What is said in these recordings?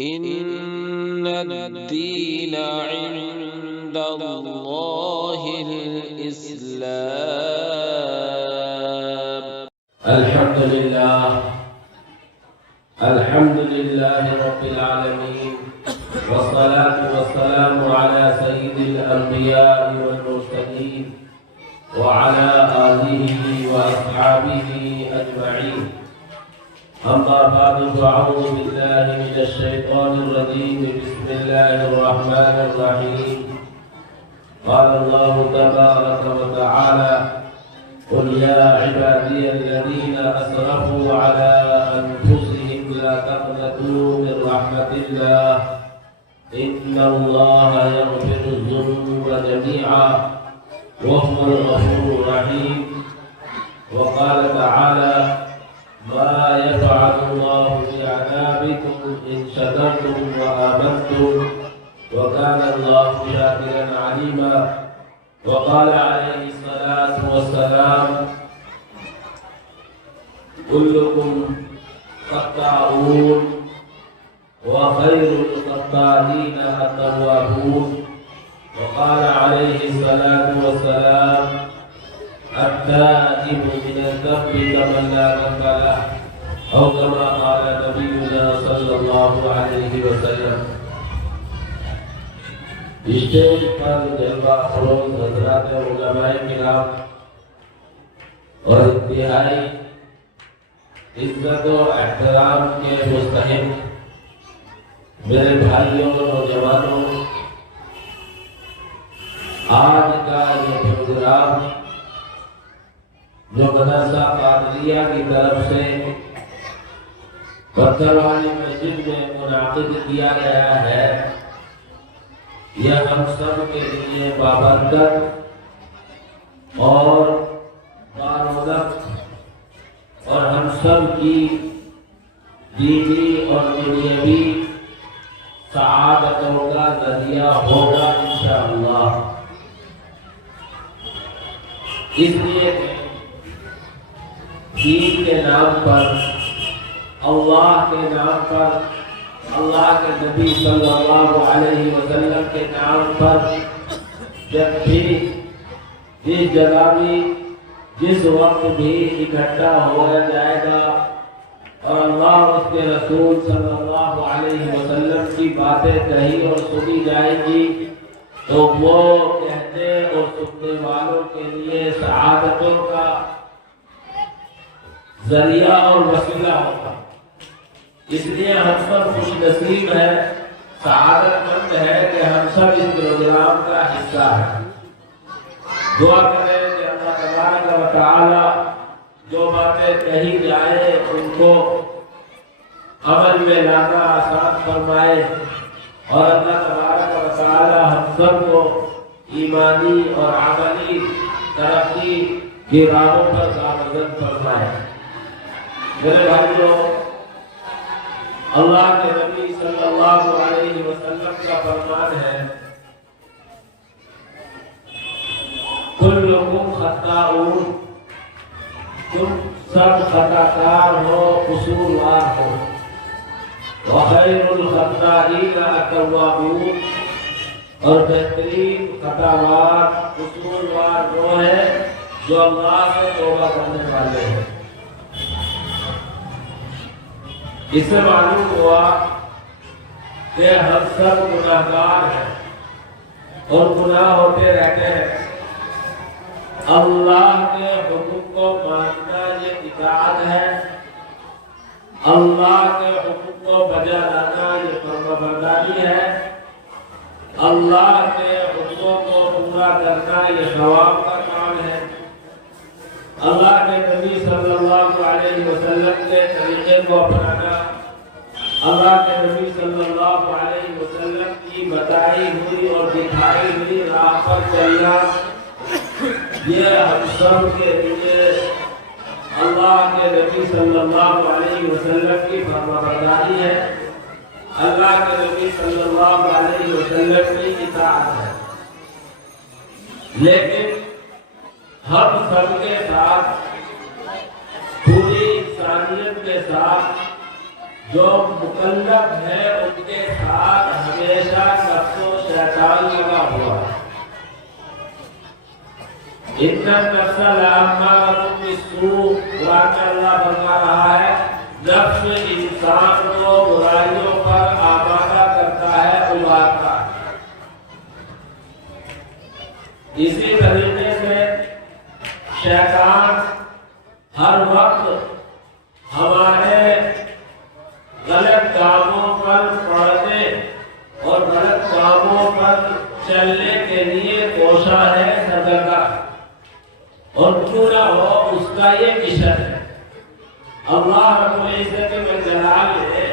إن الدين عند الله الإسلام. الحمد لله رب العالمين، والصلاة والسلام على سيد الأنبياء والمرسلين وعلى آله وأصحابه أجمعين. أما بعد، فأعوذ بالله من الشيطان الرجيم. بسم الله الرحمن الرحيم. قال الله تبارك وتعالى: قل يا عبادي الذين أسرفوا على أنفسهم لا تقنطوا من رحمة الله إن الله يغفر الذنوب جميعا وهو الغفور الرحيم. وقال تعالى: ما يفعل الله بعذابكم إن شكرتم وآمنتم وكان الله شاكرا عليما. وقال عليه الصلاة والسلام: كلكم خطاؤون وخير الخطائين التوابون. وقال عليه الصلاة والسلام: التائب من الذنب كمن لا ذنب له، أو كما قال نبينا صلى الله عليه وسلم. اسٹیج پر جلوہ افروز حضرات علماء کرام اور انتہائی عزت و احترام کے مستحق میرے بھائیوں اور نوجوانوں، آج کا یہ پروگرام جو مدرسہ قادریہ کی طرف سے پتھر والی مسجد میں منعقد کیا گیا ہے، یہ ہم سب کے لیے بابرکت اور بارودت اور ہم سب کی دینی اور دنیاوی سعادتوں کا ذریعہ ہوگا انشاءاللہ۔ اس لیے دین کے نام پر، اللہ کے نام پر، اللہ کے نبی صلی اللہ علیہ وسلم کے نام پر جب بھی جس جگہ بھی جس وقت بھی اکٹھا ہوا جائے گا اور اللہ اس کے رسول صلی اللہ علیہ وسلم کی باتیں کہی اور سنی جائیں گی تو وہ کہنے اور سننے والوں کے لیے سعادتوں کا ذریعہ اور وسیلہ ہوگا۔ اس لیے ہم سب خوش نصیب ہیں، سعادت مند ہے کہ ہم سب اس پروگرام کا حصہ ہیں۔ دعا کریں کہ اللہ تبارک و تعالی جو باتیں کہی جائے ان کو عمل میں لانا آسان فرمائے، اور اللہ تبارک و تعالی ہم سب کو ایمانی اور عملی ترقی کی راہوں پر گامزن فرمائے۔ میرے بھائیوں، اللہ کے نبی صلی اللہ علیہ وسلم کا فرمان ہے: کلکم خطاؤون، تم سب خطاکار ہو، قصوروار ہو، وخیر الخطائین التوابون، اور بہترین خطاوار قصوروار وہ ہے جو اللہ سے توبہ کرنے والے ہیں۔ اس سے معلوم ہوا کہ ہم سب گناہگار ہیں اور گناہ ہوتے رہتے ہیں۔ اللہ کے حکم کو ماننا یہ اطاعت ہے، اللہ کے حکم کو بجا لانا یہ فرمانبرداری ہے، اللہ کے حکموں کو پورا کرنا یہ ثواب کا کام ہے۔ اللہ کے نبی صلی اللہ علیہ وسلم کے طریقے کو اپنانا، اللہ کے نبی صلی اللہ علیہ وسلم کی بتائی ہوئی اور دکھائی ہوئی راہ پر چلنا، یہ ہم سب کے لیے اللہ کے نبی صلی اللہ علیہ وسلم کی فرمانبرداری ہے، اللہ کے نبی صلی اللہ علیہ وسلم کی اطاعت ہے۔ لیکن ہم سب کے ساتھ، پوری انسانیت کے ساتھ جو مکلف ہے ان کے ساتھ ہمیشہ نفس و شیطان لگا ہوا ہے۔ ان النفس لامارۃ بالسوء، قرآن میں اللہ فرما رہا ہے نفس انسان کو برائیوں پر آمادہ کرتا ہے، ابھارتا ہے۔ اسی طریقے سے شیطان ہر وقت ہمارے غلط کاموں پر پڑنے اور غلط کاموں پر چلنے کے لیے کوشاں ہے، سرگردہ ہے، اور کیوں نہ ہو اس کا یہ مشن ہے۔ اللہ رب العزت والجلال نے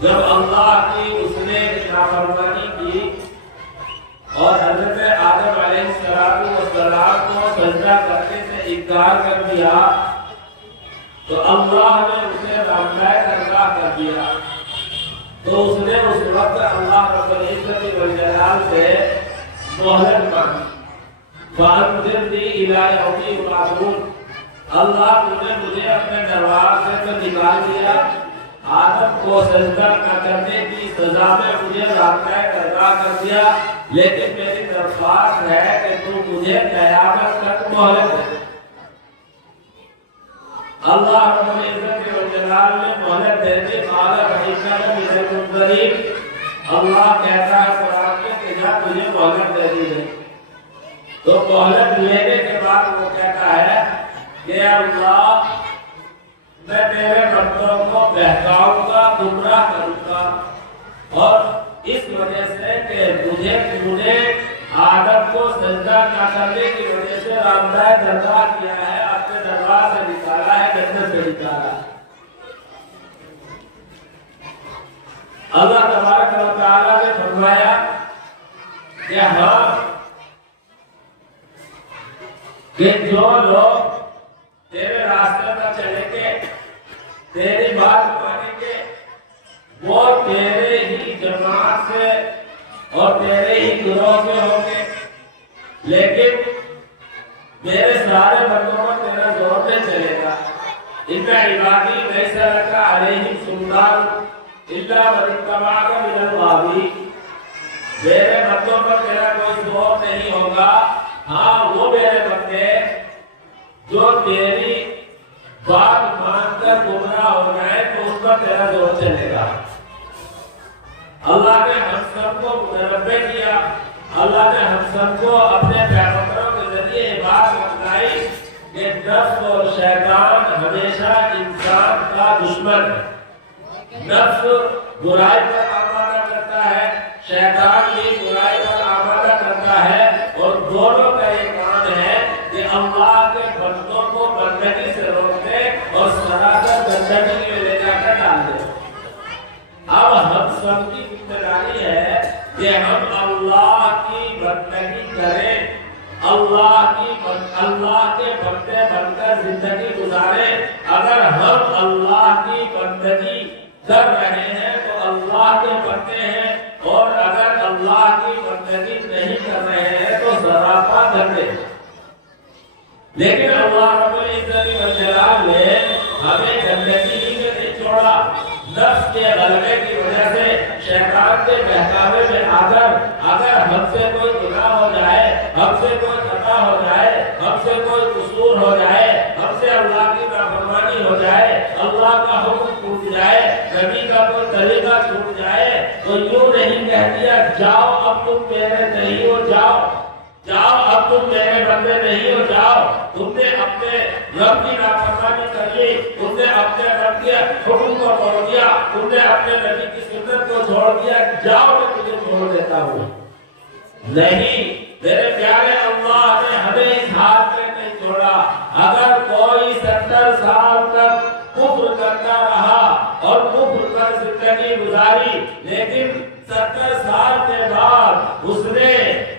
جب اللہ کی اس نے نافرمانی کی اور حضرت آدم علیہ السلام کو سجدہ کرنے سے انکار کر دیا تو اللہ نے اسے رامدائے درگاہ کر دیا، تو اس نے اس وقت اللہ رب العزت والجلال سے مہلت مانگی، فَأَنذِرْنِي إِلَىٰ يَوْمِ يُبْعَثُونَ۔ اللہ نے مجھے اپنے دربار سے تو نکال دیا، آدم کو سجدہ نہ کرنے کی سزا میں مجھے رامدائے درگاہ کر دیا، لیکن میری درخواست ہے کہ تم مجھے قیامت تک مہلت دے۔ اللہ رب العزت والجلال نے مہلت دے دی، قال فإنك من المنظرين۔ اللہ کہتا ہے قرآن میں کہ جب تجھے مہلت دے دی گئی تو مہلت لینے کے بعد وہ کہتا ہے کہ اللہ میں میرے بندوں کو بہکاؤں گا، گمراہ کروں گا، اور اس وجہ سے کہ مجھے آدم کو سجدہ نہ کرنے کی وجہ سے رامدائے درگاہ کیا ہے، اپنے دربار سے نکالا ہے، جنت سے نکالا ہے۔ اللہ تبارک و تعالیٰ نے فرمایا کہ ہاں کہ جو لوگ تیرے راستے پر چلیں گے، تیری بات مانیں گے، وہ تیرے ہی جماعت سے اور تیرے ہی گروہ سے ہوں گے، لیکن میرے سارے بندوں پر تیرا زور نہیں چلے گا۔ ان عبادی لیس لک علیہم سلطان الا من اتبعک من الغاوین۔ میرے بندوں پر تیرا کوئی زور نہیں ہوگا، ہاں وہ میرے بندے جو تیری بات مان کر گمراہ ہو جائے تو اس پر تیرا زور چلے گا۔ اللہ نے ہم سب کو متنبع کیا، اللہ نے ہم سب کو اپنے پیغمبروں کے ذریعے یہ بات بتلائی کہ نفس اور شیطان ہمیشہ انسان کا دشمن ہے۔ نفس برائی پر آمادہ کرتا ہے، شیطان بھی برائی پر آمادہ کرتا ہے، اور دونوں کا یہ کام ہے کہ اللہ کے بندوں کو بندگی سے روکتے اور سراسر گندگی میں لے جا کر ڈال دے۔ اب ہم سب کی ذمہ داری ہے کہ ہم اللہ کی بندگی کریں، اللہ کے بندے بن کر زندگی گزاریں۔ اگر ہم اللہ کی بندگی کر رہے ہیں تو اللہ کے بندے ہیں، اور اگر اللہ کی بندگی نہیں کر رہے ہیں تو سراپا دھندے۔ لیکن اللہ رب العزت والجلال نے ہمیں گندگی ہی میں نہیں چھوڑا، نفس کے غلبے کی وجہ سے، شیطان کے بہکاوے میں اگر ہم سے کوئی گناہ ہو جائے، ہم سے کوئی خطا ہو جائے، ہم سے کوئی قصور ہو جائے، ہم سے اللہ کی نافرمانی ہو جائے، اللہ کا حکم ٹوٹ جائے، نبی کا کوئی طریقہ چھوٹ جائے، تو یوں نہیں کہہ دیا جاؤ اب تم میرے نہیں ہو، جاؤ اب تم میرے بندے نہیں ہو، جاؤ تم نے اپنے رب کی نافرمانی کر لی، تم نے اپنے رب کے حکم کو توڑ دیا، تم نے اپنے نبی کی سنت کو چھوڑ دیا، جاؤ میں تجھے چھوڑ دیتا ہوں۔ نہیں، میرے پیارے اللہ نے ہمیں اس حال میں نہیں چھوڑا۔ اگر کوئی 70 سال تک کفر کرتا رہا اور کفر کر زندگی گزاری، لیکن 70 سال کے بعد اس نے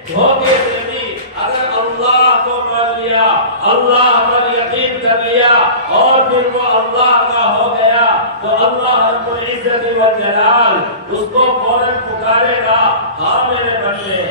دھوکے سے بھی اگر اللہ کو مان لیا، اللہ پر یقین کر لیا، اور پھر وہ اللہ کا ہو گیا، تو اللہ رب العزت والجلال اس کو فوراً پکارے گا، ہاں میرے بندے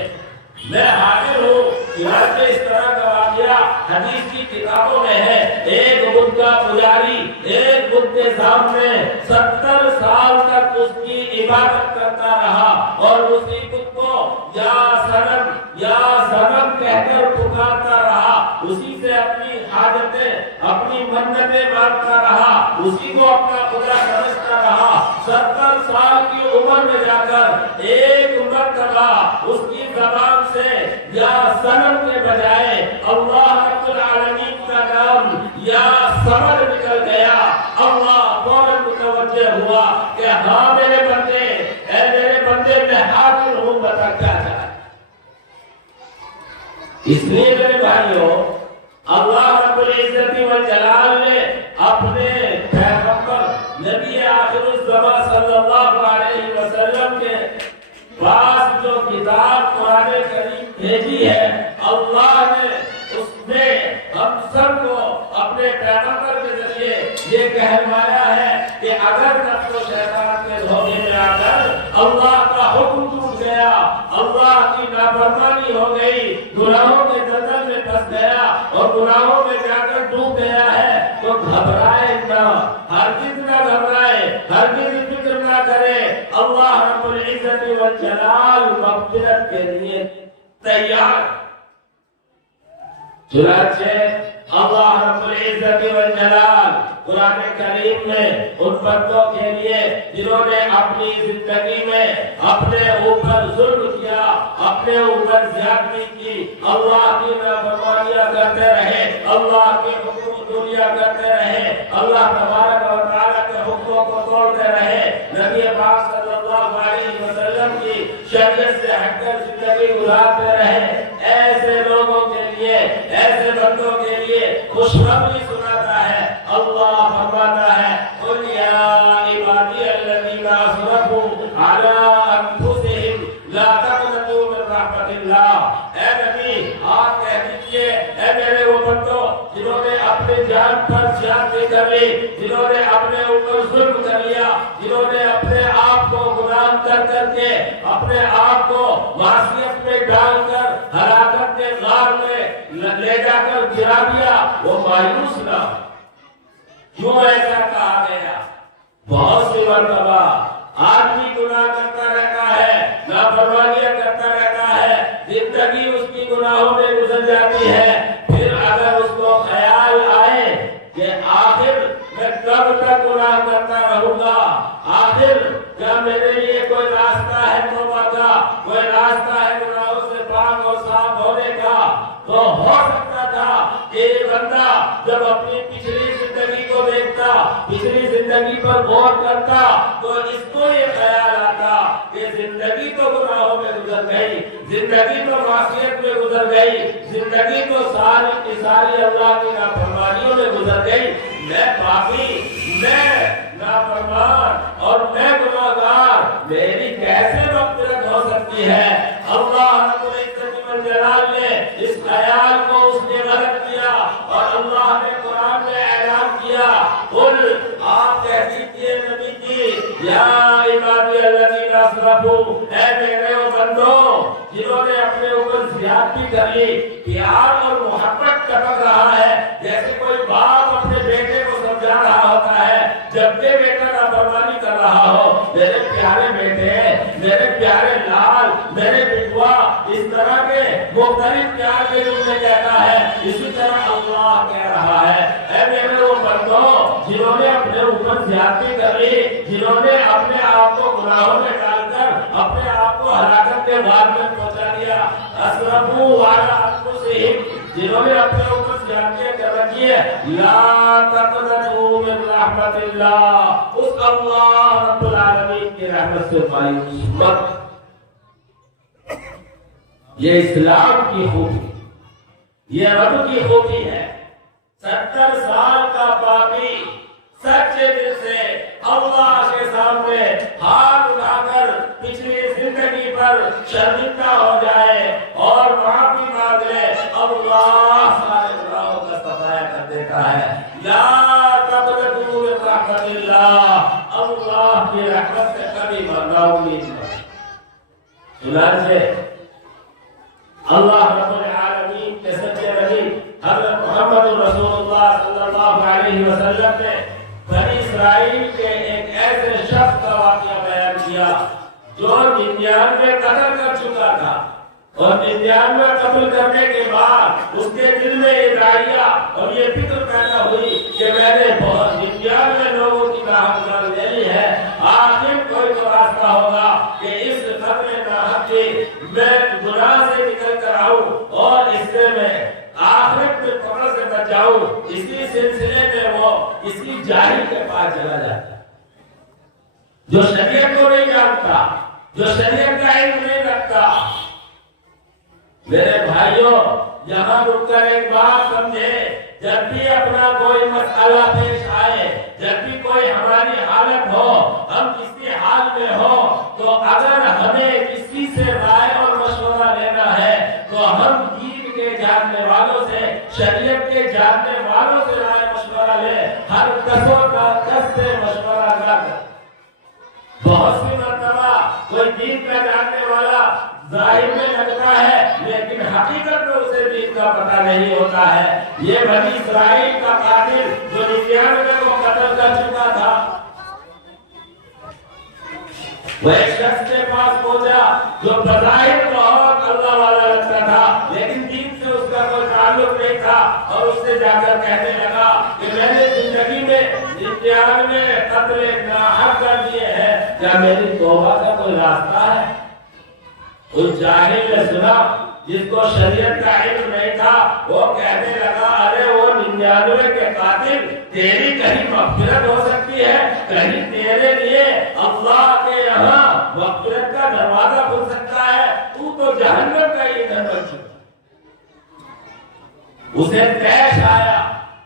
میں حاضر ہوں، چنانچہ اس طرح کا واقعہ حدیث کی کتابوں میں ہے، ایک بت کا پجاری ایک بت کے سامنے 70 سال تک اس کی عبادت کرتا رہا اور اسی بت کو یا صنم کہہ کر پکارتا رہا، اسی سے اپنی حاجتیں اپنی منتیں مانگتا رہا، اسی کو اپنا خدا سمجھتا رہا۔ 70 سال کی عمر میں جا کر ایک مرتبہ اس کی زبان سے یا صنم کے بجائے اللہ رب العالمین کا نام یا صمد نکل گیا۔ اللہ فوراً متوجہ ہوا کہ ہاں میرے بندے، اے میرے بندے، میں حاضر ہوں، بتا کیا چاہے۔ اس لیے میرے بھائیوں، اللہ رب العزت والجلال نے اپنے پیغمبر نبی آخر الزمان صلی اللہ علیہ وسلم کے پاس جو کتاب قرآن کریم بھیجی ہے، اللہ نے اس میں ہم سب کو اپنے پیغمبر کے ذریعے یہ کہلوایا ہے کہ اگر نفس و شیطان کے دھوکے میں آ کر اللہ کا حکم ٹوٹ گیا، اللہ کی نافرمانی ہو گئی، گناہوں کے دلدل میں پھنس گیا اور گناہوں میں جا کر ڈوب گیا ہے، تو گھبرائے نہ، ہرگز نہ گھبرائے، ہرگز فکر نہ کرے۔ اللہ رب العزت والجلال مغفرت کے لیے تیار۔ چنانچہ اللہ رب العزت والجلال قرآن کریم میں ان بندوں کے لیے جنہوں نے اپنی زندگی میں اپنے اوپر ظلم کیا، اپنے اوپر زیادتی کی، اللہ کی نافرمانیاں کرتے رہے، اللہ کے حکم دنیا کرتے رہے، اللہ تبارک و تعالیٰ کے حکموں کو توڑتے رہے، نبی پاک صلی اللہ علیہ وسلم کی شریعت سے ہٹ کر زندگی گزارتے رہے، ایسے لوگوں کے لیے، ایسے بندوں کے لیے خوشخبری سناتا ہے۔ اللہ فرماتا ہے قل یا عبادی الذین اسرفوا علی انفسہم لا تقنطوا من رحمت اللہ۔ اے نبی آپ کہہ دیجئے، اے میرے وہ بندوں جنہوں نے اپنی جان پر زیادتی کر لی، جنہوں نے اپنے اوپر ظلم کر لیا، جنہوں نے اپنے آپ کو غلام کر کر کے اپنے آپ کو معصیت میں ڈال کر ہلاکت کے غار میں لے جا کر گرا دیا، وہ مایوس نہ۔ کیوں ایسا کہا گیا؟ بہت سی مرتبہ آدمی گناہ کرتا رہتا ہے، نافرمانیاں کرتا رہتا ہے، زندگی اس کی گناہوں میں گزر جاتی ہے، پھر اگر اس کو خیال آئے کہ آخر میں کب تک گناہ کرتا رہوں گا، آخر کیا میرے لیے کوئی راستہ ہے توبہ کا، کوئی راستہ ہے گناہوں سے پاک اور صاف ہونے کا، تو ہو سکتا تھا کہ یہ بندہ جب اپنی پچھلی زندگی کو دیکھتا، پچھلی زندگی پر غور کرتا، تو اس کو یہ خیال آتا کہ زندگی تو گناہوں میں گزر گئی، زندگی تو معصیت میں گزر گئی، زندگی تو ساری کی ساری اللہ کی نافرمانیوں میں گزر گئی، میں پاپی، میں نافرمان اور میں گناہگار، میری کیسے مغفرت ہو سکتی ہے؟ اللہ رب العزت والجلال نے اس خیال کو اس نے غلط کیا اور اللہ نے قرآن میں اعلان کیا، قل آپ کہہ دیجئے نبی جی، یا عبادی الذین اسرفوا، اے میرے وہ بندوں جنہوں نے اپنے اوپر زیادتی کر لی۔ پیار اور محبت ٹپک رہا ہے، جیسے کوئی باپ اپنے بیٹے کو سمجھا رہا ہوتا ہے، جب کہ بیٹا نافرمانی کر رہا ہو، میرے پیارے بیٹے، میرے پیارے لال، میرے بٹوا، اس طرح کے مختلف پیار کے جملے کہتا ہے، اسی طرح اللہ کہہ رہا ہے، اے میرے وہ بندوں جنہوں نے اپنے اوپر زیادتی کر لی، جنہوں نے اپنے آپ کو گناہوں میں ڈال کر اپنے آپ کو ہلاکت کے غار میں پہنچا دیا، اسرفوا علی انفسہم، جنہوں نے اپنے اوپر زیادتی کر رکھی ہے، لا تقنطوا من رحمت اللہ، اس اللہ رب العالمین کی رحمت سے مایوس مت۔ یہ اسلام کی خوبی، یہ رب کی خوبی ہے۔ 70 سال کا پاپی سچے دل سے اللہ کے سامنے ہاتھ اٹھا کر پچھلی زندگی پر شرمندہ ہو جائے اور معافی مانگ لے، اللہ سارے گناہوں کا صفایا کر دیتا ہے۔ لا تقنطوا من رحمت اللہ، اللہ کی رحمت سے کبھی نا امید نہ۔ چنانچہ اللہ رب العالمین کے سچے نبی حضرت محمد رسول اللہ صلی اللہ علیہ وسلم نے بنی اسرائیل کے ایک ایسے شخص کا واقعہ بیان کیا جو 99 قتل کر چکا تھا، اور 99 قتل کرنے کے بعد اس کے دل میں یہ داعیہ اور یہ فکر پیدا ہوئی کہ میں نے بہت 99 لوگوں کی راہ جان لے لی ہے، آخر کوئی تو راستہ ہوگا کہ اس قتل ناحق کی میں گناہ سے نکل کر آؤں اور اس سے میں آخرت میں قبر سے بچ جاؤں۔ اسی سلسلے میں وہ اسی جاہل کے پاس چلا جاتا ہے جو شریعت کو نہیں جانتا، جو شریعت کا علم نہیں رکھتا۔ میرے بھائیوں، یہاں رک کر ایک بات سمجھے، جب بھی اپنا کوئی مسئلہ پیش آئے، جب بھی کوئی ہماری حالت ہو، ہم کسی حال میں ہو، تو اگر ہمیں کسی سے رائے اور مشورہ لینا ہے تو ہم دین کے جاننے والوں سے، شریعت کے جاننے والوں سے رائے مشورہ لیں، ہر کس و کس سے مشورہ نہ کریں۔ بہت سی مرتبہ کوئی دین کا جاننے والا ظاہر میں لگتا ہے لیکن حقیقت میں اسے دین کا پتہ نہیں ہوتا ہے۔ یہ بنی اسرائیل کا قاتل جو 99 کو قتل کر چکا تھا، وہ ایک شخص کے پاس پہنچا جو بظاہر بہت اللہ والا لگتا تھا لیکن دین سے اس کا کوئی تعلق نہیں تھا، اور اس سے جا کر کہنے لگا کہ میں نے زندگی میں 99 قتل ناحق کر دیے ہیں، کیا میری توبہ کا کوئی راستہ ہے؟ اس جاہل نے سنا، جس کو شریعت کا علم نہیں تھا، وہ کہنے لگا ارے وہ 99 کے قاتل، تیری کہیں مغفرت ہو سکتی ہے، کہیں تیرے لیے اللہ کے یہاں مغفرت کا دروازہ کھل سکتا ہے، تو جہنم کا ایندھن بن چکا۔ اسے پیش آیا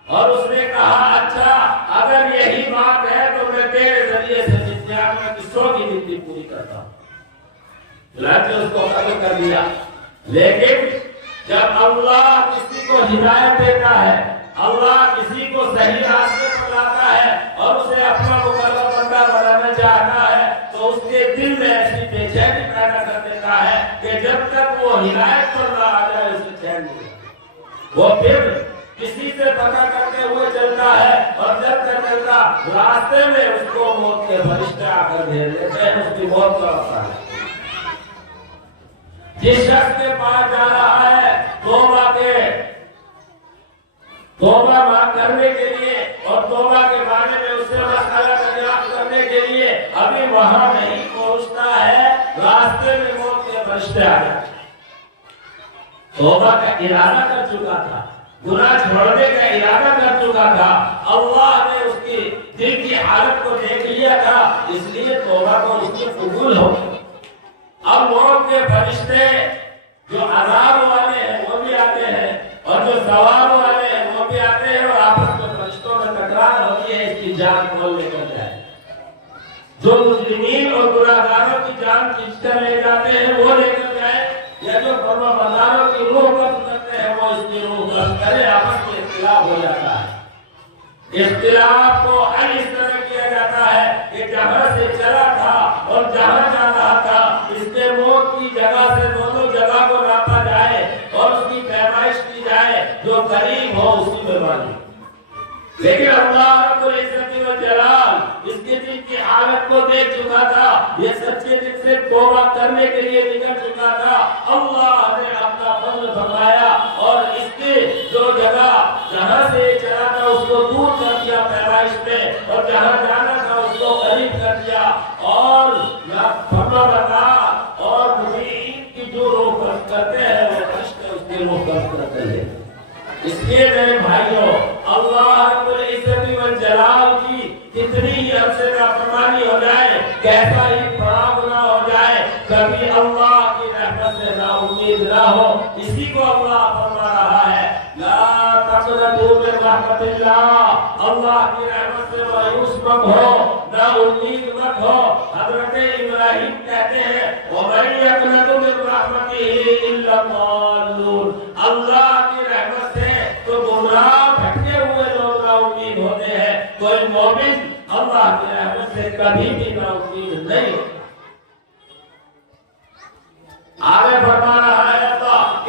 اور اس نے کہا اچھا اگر یہی بات ہے تو میں تیرے ذریعے سے 99 کی 100 کی گنتی پوری کرتا ہوں۔ چنانچہ اس کو قتل کر دیا۔ لیکن جب اللہ کسی کو ہدایت دیتا ہے، اللہ کسی کو صحیح راستے پر لاتا ہے اور اسے اپنا مقرر بندہ بنانا چاہتا ہے تو اس کے دل میں ایسی بے چینی پیدا کر دیتا ہے کہ جب تک وہ ہدایت پر نہ آ جائے اسے چین نہیں، وہ پھر کسی سے پتہ کرتے ہوئے چلتا ہے، اور جب تک چلتا راستے میں اس کو موت کے فرشتے آ کر گھیر لیتے ہیں، اس کی موت کا وقت ہے۔ جس شخص کے پاس جا رہا ہے توبہ کرنے کے لیے اور توبہ کے بارے میں اس سے مسئلہ دریافت کرنے کے لیے ابھی وہاں نہیں پہنچتا ہے، راستے میں موت کے فرشتے آ جاتے ہیں۔ توبہ کا ارادہ کر چکا تھا، گناہ چھوڑنے کا ارادہ کر چکا تھا، اللہ نے اس کی دل کی حالت کو دیکھ لیا تھا، اس لیے توبہ کو اس کی قبول ہو گئی۔ اب موت کے فرشتے جو عذاب والے ہیں وہ بھی آتے ہیں اور جو ثواب والے ہیں وہ بھی آتے ہیں، اور آپس میں فرشتوں میں تکرار ہوتی ہے اس کی جان کون لے کر جائے۔ جو مجرمین اور گناہگاروں کی جان کھینچ کر لے جاتے ہیں وہ لے کر جائے، یا جو فرمانبرداروں کی روح قبض کرتے ہیں وہ اس کی روح قبض کرے، آپس میں اختلاف ہو جاتا ہے۔ اختلاف کو حل اس طرح کیا جاتا ہے کہ جہاں سے چلا تھا اور جہاں جا رہا تھا اس کے موت کی جگہ سے دونوں جگہ کو ناپا جائے اور اس کی پیمائش کی جائے، جو قریب ہو اس کی پیمائش۔ لیکن اللہ رب العزت والجلال اس کے دل کی حالت کو دیکھ چکا تھا، یہ سچے دل سے توبہ کرنے کے لیے نکل چکا تھا۔ اللہ نے اپنا فضل فرمایا اور اس کی جو جگہ جہاں سے چلا تھا اس کو دور کر دیا پیمائش میں، اور جہاں جانا تھا اس کو قریب کر دیا، اور فرمانبردار اور مطیعین کی جو روح قبض کرتے ہیں وہ فرشتے اس کی روح قبض کرتے ہیں۔ اس لیے میرے بھائیوں، اللہ رب العزت والجلال کی کتنی ہی ہم سے نافرمانی ہو جائے، کیسا ہی بڑا گناہ ہو جائے، کبھی اللہ کی رحمت سے نا امید نہ ہو۔ اسی کو اللہ فرما رہا ہے لا تقنطوا من رحمت اللہ، اللہ کی رحمت سے مایوس مت ہو، نا امید مت ہو۔ حضرت ابراہیم کہتے ہیں وَمَن يَقْنَطُ مِن رَحْمَتِهِ إِلَّا الضَّالُّونَ، اللہ کی رحمت سے تو گمراہ بھٹکے ہوئے لوگ نا امید ہوتے ہیں، کوئی مومن اللہ کی رحمت سے کبھی بھی نا امید نہیں ہوتا۔ آگے فرما رہا ہے اللہ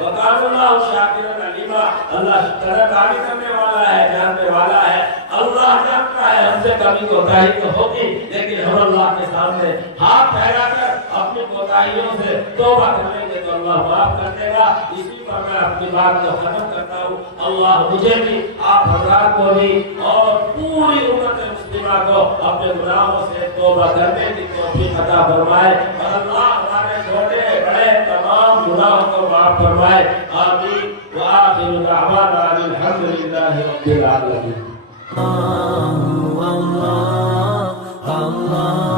وکان اللہ شاکرا علیما، اللہ قدردانی کرنے والا ہے، جاننے والا ہے۔ اللہ جانتا ہے ہم سے کبھی کوتاہی تو ہوگی، لیکن ہم اللہ کے سامنے ہاتھ پھیلا کر اپنی کوتاہیوں سے توبہ کریں گے تو اللہ معاف کر دے گا۔ اسی پر میں اپنی بات کو ختم کرتا ہوں۔ اللہ مجھے بھی، آپ حضرات کو بھی اور پوری امت مسلمہ کو اپنے گناہوں سے توبہ کرنے کی توفیق عطا فرمائے، اور اللہ ہمارے چھوٹے بڑے تمام گناہوں کو معاف فرمائے۔ آمین۔ وآخر دعوانا الحمدللہ رب العالمین۔ Allah